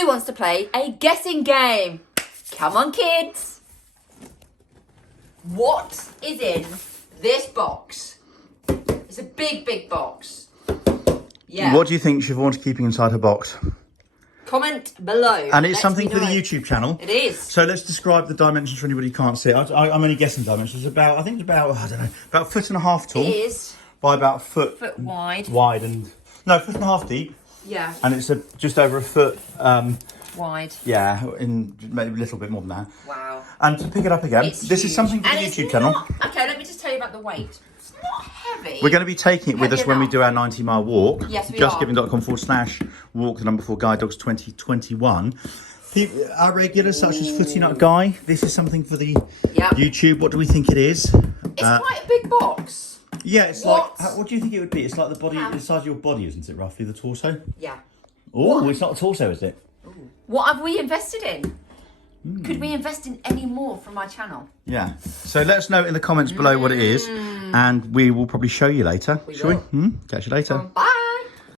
Who wants to play a guessing game? Come on, kids. What is in this box? It's a big, big box. Yeah. What do you think Siobhan's keeping inside her box? Comment below. And it's something for the YouTube channel. It is. So let's describe the dimensions for anybody who can't see it. I'm only guessing dimensions. About, I think it's about, I don't know, about 1.5 foot tall. It is. By about a foot Wide. Wide and, no, 1.5 feet deep. Yeah. And it's just over a foot, Wide. yeah, in maybe a little bit more than that. Wow. And to pick it up again, It's this huge. is something for the And it's YouTube channel. not- Okay, let me just tell you about the weight. It's not heavy. We're going to be taking it with Heavy us when we enough. do our 90-mile walk. Yes, we JustGiving.com/walk, the number 4 Guide Dogs 2021. Our regulars, such as Footy Nut Guy, this is something for the Yep. YouTube. What do we think it is? It's quite a big box. Yeah, it's What? like, what do you think it would be? It's like the body, How? the size of your body, isn't it, roughly, the torso? Yeah. Oh, it's not a torso, is it? What have we invested in? Could we invest in any more from my channel? Yeah. So let us know in the comments below what it is, and we will probably show you later. Shall will. we? Catch you later. Bye.